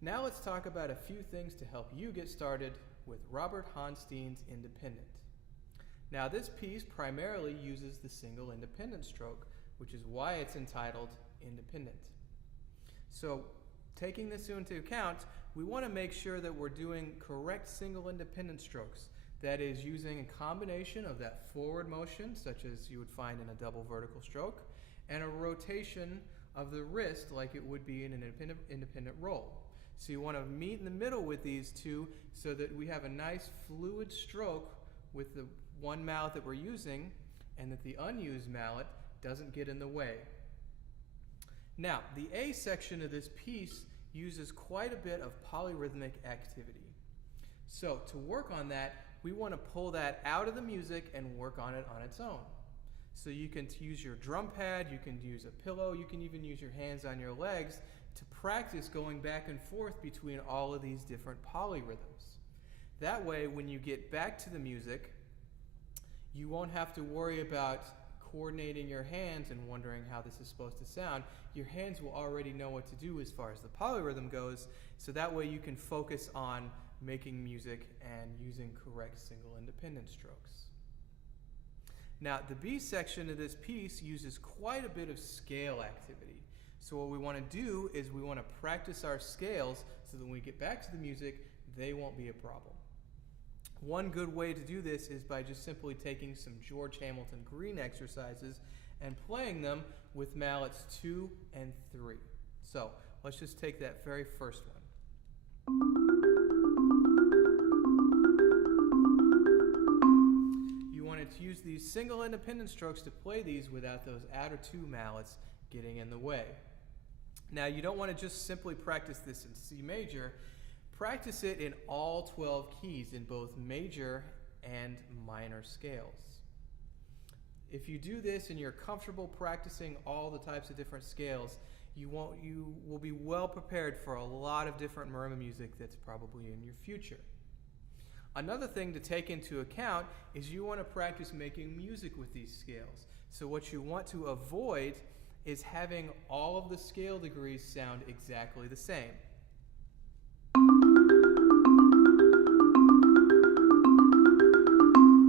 Now let's talk about a few things to help you get started with Robert Honstein's Independent. Now this piece primarily uses the single independent stroke, which is why it's entitled Independent. So taking this into account, we want to make sure that we're doing correct single independent strokes. That is, using a combination of that forward motion, such as you would find in a double vertical stroke, and a rotation of the wrist like it would be in an independent roll. So you want to meet in the middle with these two so that we have a nice fluid stroke with the one mallet that we're using, and that the unused mallet doesn't get in the way. Now, the A section of this piece uses quite a bit of polyrhythmic activity. So to work on that, we want to pull that out of the music and work on it on its own. So you can use your drum pad, you can use a pillow, you can even use your hands on your legs to practice going back and forth between all of these different polyrhythms. That way, when you get back to the music, you won't have to worry about coordinating your hands and wondering how this is supposed to sound. Your hands will already know what to do as far as the polyrhythm goes, so that way you can focus on making music and using correct single independent strokes. Now, the B section of this piece uses quite a bit of scale activity. So what we want to do is we want to practice our scales so that when we get back to the music, they won't be a problem. One good way to do this is by just simply taking some George Hamilton Green exercises and playing them with mallets 2 and 3. So let's just take that very first one. You want to use these single independent strokes to play these without those outer two mallets getting in the way. Now, you don't want to just simply practice this in C major. Practice it in all 12 keys in both major and minor scales. If you do this and you're comfortable practicing all the types of different scales, you will be well prepared for a lot of different marimba music that's probably in your future. Another thing to take into account is you want to practice making music with these scales. So what you want to avoid is having all of the scale degrees sound exactly the same.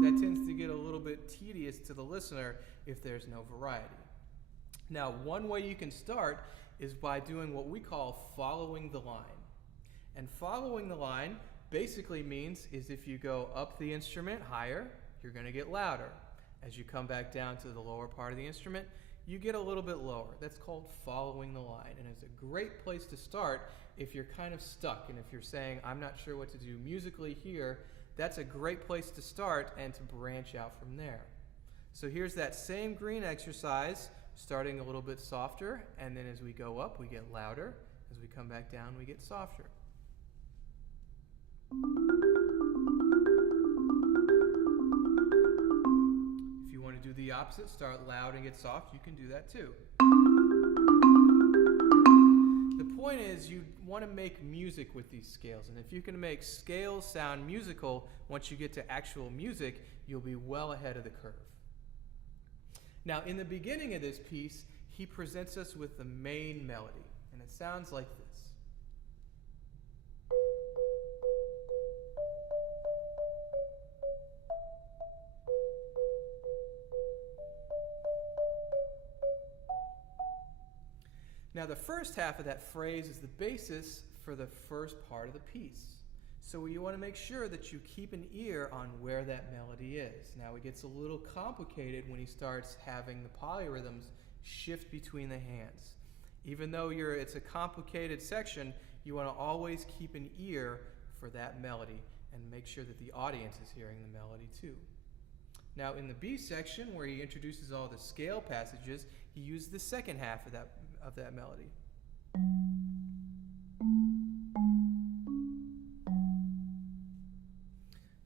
That tends to get a little bit tedious to the listener if there's no variety. Now, one way you can start is by doing what we call following the line. And following the line basically means is if you go up the instrument higher, you're going to get louder. As you come back down to the lower part of the instrument, you get a little bit lower. That's called following the line, and it's a great place to start if you're kind of stuck and if you're saying, I'm not sure what to do musically here. That's a great place to start and to branch out from there. So here's that same green exercise, starting a little bit softer, and then as we go up, we get louder. As we come back down, we get softer. If you want to do the opposite, start loud and get soft, you can do that too. point is you want to make music with these scales, and if you can make scales sound musical, once you get to actual music, you'll be well ahead of the curve. Now, in the beginning of this piece, he presents us with the main melody, and it sounds like this. Now, the first half of that phrase is the basis for the first part of the piece. So you want to make sure that you keep an ear on where that melody is. Now, it gets a little complicated when he starts having the polyrhythms shift between the hands. Even though it's a complicated section, you want to always keep an ear for that melody and make sure that the audience is hearing the melody too. Now, in the B section, where he introduces all the scale passages, he used the second half of that melody.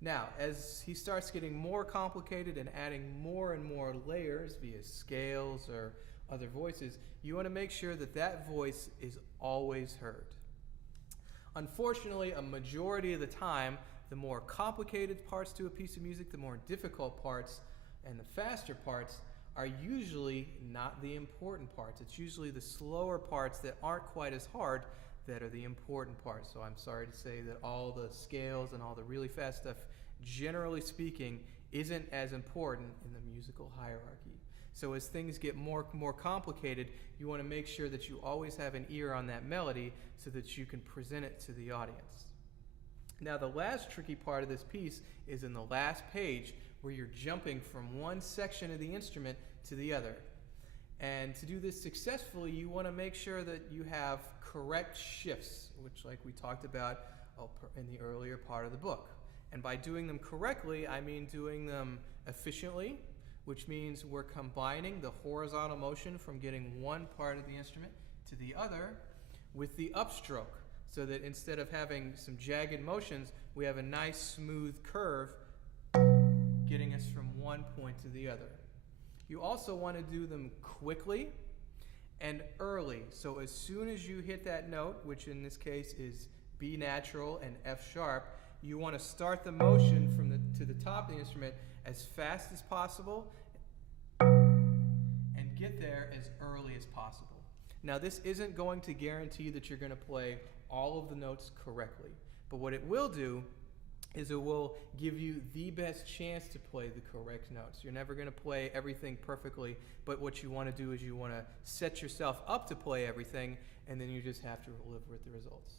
Now, as he starts getting more complicated and adding more and more layers via scales or other voices, you want to make sure that that voice is always heard. Unfortunately, a majority of the time, the more complicated parts to a piece of music, the more difficult parts, and the faster parts are usually not the important parts. It's usually the slower parts that aren't quite as hard that are the important parts. So I'm sorry to say that all the scales and all the really fast stuff, generally speaking, isn't as important in the musical hierarchy. So as things get more complicated, you want to make sure that you always have an ear on that melody so that you can present it to the audience. Now, the last tricky part of this piece is in the last page, where you're jumping from one section of the instrument to the other. And to do this successfully, you want to make sure that you have correct shifts, which, like we talked about in the earlier part of the book. And by doing them correctly, I mean doing them efficiently, which means we're combining the horizontal motion from getting one part of the instrument to the other with the upstroke, so that instead of having some jagged motions, we have a nice smooth curve getting us from one point to the other. You also want to do them quickly and early. So as soon as you hit that note, which in this case is B natural and F sharp, you want to start the motion to the top of the instrument as fast as possible and get there as early as possible. Now, this isn't going to guarantee that you're going to play all of the notes correctly, but what it will do is it will give you the best chance to play the correct notes. You're never going to play everything perfectly, but what you want to do is you want to set yourself up to play everything, and then you just have to live with the results.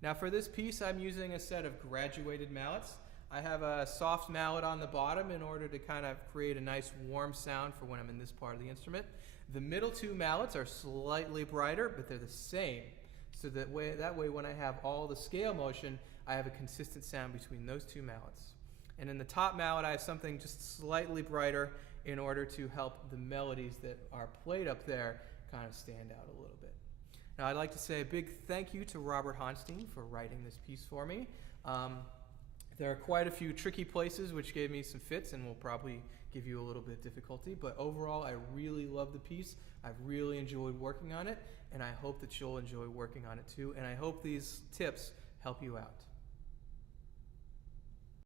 Now, for this piece, I'm using a set of graduated mallets. I have a soft mallet on the bottom in order to kind of create a nice warm sound for when I'm in this part of the instrument. The middle two mallets are slightly brighter, but they're the same. So that way when I have all the scale motion, I have a consistent sound between those two mallets. And in the top mallet, I have something just slightly brighter in order to help the melodies that are played up there kind of stand out a little bit. Now, I'd like to say a big thank you to Robert Honstein for writing this piece for me. There are quite a few tricky places which gave me some fits and will probably give you a little bit of difficulty, but overall I really love the piece. I've really enjoyed working on it, and I hope that you'll enjoy working on it too, and I hope these tips help you out.